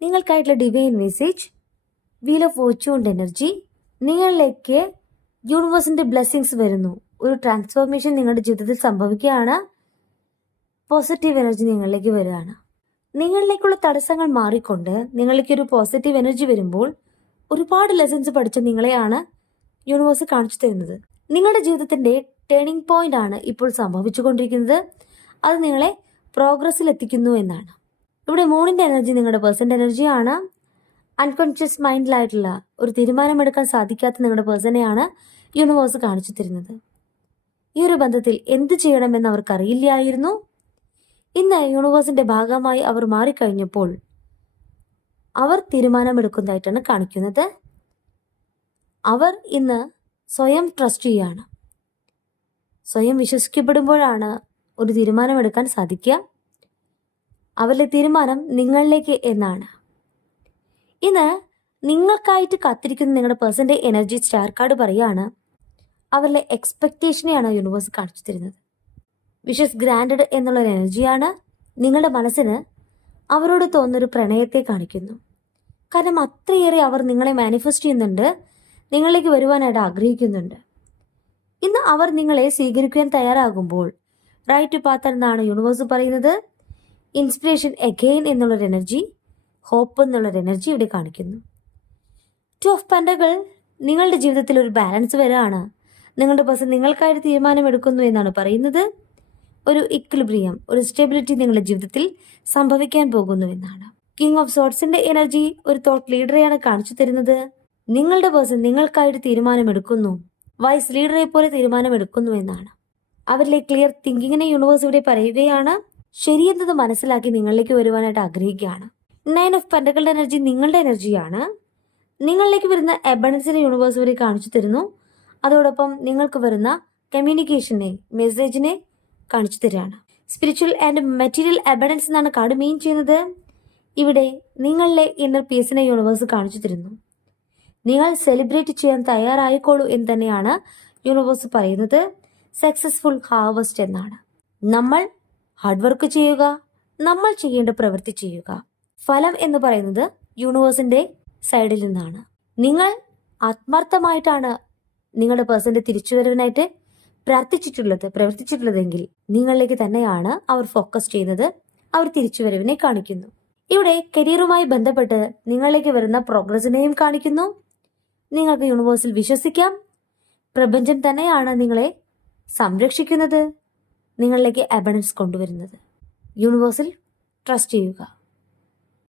നിങ്ങൾക്കായിട്ടുള്ള divine message, wheel of fortune energy. നിങ്ങളിലേക്ക് യൂണിവേഴ്സിന്റെ blessings വരുന്നു. ഒരു ട്രാൻസ്ഫോർമേഷൻ നിങ്ങളുടെ ജീവിതത്തിൽ സംഭവിക്കുകയാണ്. പോസിറ്റീവ് എനർജി നിങ്ങളിലേക്ക് വരികയാണ്. നിങ്ങളിലേക്കുള്ള തടസ്സങ്ങൾ മാറിക്കൊണ്ട് നിങ്ങളിലേക്ക് ഒരു പോസിറ്റീവ് എനർജി വരുമ്പോൾ ഒരുപാട് ലെസൺസ് പഠിച്ച നിങ്ങളെയാണ് യൂണിവേഴ്സ് കാണിച്ചു തരുന്നത്. നിങ്ങളുടെ ജീവിതത്തിന്റെ ടേണിംഗ് പോയിന്റ് ആണ് ഇപ്പോൾ സംഭവിച്ചുകൊണ്ടിരിക്കുന്നത്. അത് നിങ്ങളെ പ്രോഗ്രസ്സിൽ എത്തിക്കുന്നു എന്നാണ്. ഇവിടെ മൂണിന്റെ എനർജി നിങ്ങളുടെ പേഴ്സന്റെ എനർജിയാണ്. അൺകോൺഷ്യസ് മൈൻഡിലായിട്ടുള്ള ഒരു തീരുമാനമെടുക്കാൻ സാധിക്കാത്ത നിങ്ങളുടെ പേഴ്സണെയാണ് യൂണിവേഴ്സ് കാണിച്ചു തരുന്നത്. ഈ ഒരു ബന്ധത്തിൽ എന്ത് ചെയ്യണമെന്ന് അവർക്കറിയില്ലായിരുന്നു. ഇന്ന് യൂണിവേഴ്സിന്റെ ഭാഗമായി അവർ മാറിക്കഴിഞ്ഞപ്പോൾ അവർ തീരുമാനമെടുക്കുന്നതായിട്ടാണ് കാണിക്കുന്നത്. അവർ ഇന്ന് സ്വയം ട്രസ്റ്റ് ചെയ്യാണ്. സ്വയം വിശ്വസിക്കപ്പെടുമ്പോഴാണ് ഒരു തീരുമാനമെടുക്കാൻ സാധിക്കുക. അവരുടെ തീരുമാനം നിങ്ങളിലേക്ക് എന്നാണ്. ഇന്ന് നിങ്ങൾക്കായിട്ട് കാത്തിരിക്കുന്ന നിങ്ങളുടെ പേഴ്സന്റെ എനർജി സ്റ്റാർ കാർഡ് പറയാണ്. അവരുടെ എക്സ്പെക്റ്റേഷനെയാണ് യൂണിവേഴ്സ് കാണിച്ചു തരുന്നത്. വിഷസ് ഗ്രാൻഡഡ് എന്നുള്ളൊരു എനർജിയാണ്. നിങ്ങളുടെ മനസ്സിന് അവരോട് തോന്നുന്നൊരു പ്രണയത്തെ കാണിക്കുന്നു. കാരണം അത്രയേറെ അവർ നിങ്ങളെ മാനിഫെസ്റ്റ് ചെയ്യുന്നുണ്ട്, നിങ്ങളിലേക്ക് വരുവാനായിട്ട് ആഗ്രഹിക്കുന്നുണ്ട്. ഇന്ന് അവർ നിങ്ങളെ സ്വീകരിക്കാൻ തയ്യാറാകുമ്പോൾ റൈറ്റ് പാത്ത് എന്നാണ് യൂണിവേഴ്സ് പറയുന്നത്. ഇൻസ്പിറേഷൻ അഗെയിൻ എന്നുള്ളൊരു എനർജി, ഹോപ്പ് എന്നുള്ളൊരു എനർജി ഇവിടെ കാണിക്കുന്നു. 2 ഓഫ് പെൻഡക്കിൾ നിങ്ങളുടെ ജീവിതത്തിൽ ഒരു ബാലൻസ് വരാണ്. നിങ്ങളുടെ പേഴ്സൺ നിങ്ങൾക്കായിട്ട് തീരുമാനമെടുക്കുന്നു എന്നാണ് പറയുന്നത്. ഒരു ഇക്വിലിബ്രിയം, ഒരു സ്റ്റെബിലിറ്റി നിങ്ങളുടെ ജീവിതത്തിൽ സംഭവിക്കാൻ പോകുന്നു എന്നാണ്. കിങ് ഓഫ് സോർട്സിന്റെ എനർജി ഒരു തോട്ട് ലീഡറെയാണ് കാണിച്ചു തരുന്നത്. നിങ്ങളുടെ പേഴ്സൺ നിങ്ങൾക്കായിട്ട് തീരുമാനമെടുക്കുന്നു, വൈസ് ലീഡറെ പോലെ തീരുമാനമെടുക്കുന്നു എന്നാണ്. അവരിലെ ക്ലിയർ തിങ്കിങ്ങിനെ യൂണിവേഴ്സ് ഇവിടെ പറയുകയാണ്. ശരിയെന്നത് മനസ്സിലാക്കി നിങ്ങളിലേക്ക് വരുവാനായിട്ട് ആഗ്രഹിക്കുകയാണ്. 9 ഓഫ് പെൻഡക്കിളുടെ എനർജി നിങ്ങളുടെ എനർജിയാണ്. നിങ്ങളിലേക്ക് വരുന്ന അബണ്ടൻസിനെ യൂണിവേഴ്സ് ഇവിടെ കാണിച്ചു തരുന്നു. അതോടൊപ്പം നിങ്ങൾക്ക് വരുന്ന കമ്മ്യൂണിക്കേഷനെ, മെസ്സേജിനെ കാണിച്ചു തരികയാണ്. സ്പിരിച്വൽ ആൻഡ് മെറ്റീരിയൽ അബണ്ടൻസ് എന്നാണ് കാർഡ് മീൻ ചെയ്യുന്നത്. ഇവിടെ നിങ്ങളിലെ ഇന്നർ പീസിനെ യൂണിവേഴ്സ് കാണിച്ചു തരുന്നു. നിങ്ങൾ സെലിബ്രേറ്റ് ചെയ്യാൻ തയ്യാറായിക്കോളൂ എന്ന് തന്നെയാണ് യൂണിവേഴ്സ് പറയുന്നത്. സക്സസ്ഫുൾ ഹാർവസ്റ്റ് എന്നാണ്. നമ്മൾ ഹാർഡ് വർക്ക് ചെയ്യുക, നമ്മൾ ചെയ്യേണ്ട പ്രവൃത്തി ചെയ്യുക. ഫലം എന്ന് പറയുന്നത് യൂണിവേഴ്സിന്റെ സൈഡിൽ നിന്നാണ്. നിങ്ങൾ ആത്മാർത്ഥമായിട്ടാണ് നിങ്ങളുടെ പേഴ്സന്റെ തിരിച്ചുവരവിനായിട്ട് പ്രവർത്തിച്ചിട്ടുള്ളതെങ്കിൽ നിങ്ങളിലേക്ക് തന്നെയാണ് അവർ ഫോക്കസ് ചെയ്യുന്നത്. അവർ തിരിച്ചുവരവിനെ കാണിക്കുന്നു. ഇവിടെ കരിയറുമായി ബന്ധപ്പെട്ട് നിങ്ങളിലേക്ക് വരുന്ന പ്രോഗ്രസിനെയും കാണിക്കുന്നു. നിങ്ങൾക്ക് യൂണിവേഴ്സിൽ വിശ്വസിക്കാം. പ്രപഞ്ചം തന്നെയാണ് നിങ്ങളെ സംരക്ഷിക്കുന്നത്, നിങ്ങളിലേക്ക് അബണ്ടൻസ് കൊണ്ടുവരുന്നത്. യൂണിവേഴ്സിൽ ട്രസ്റ്റ് ചെയ്യുക.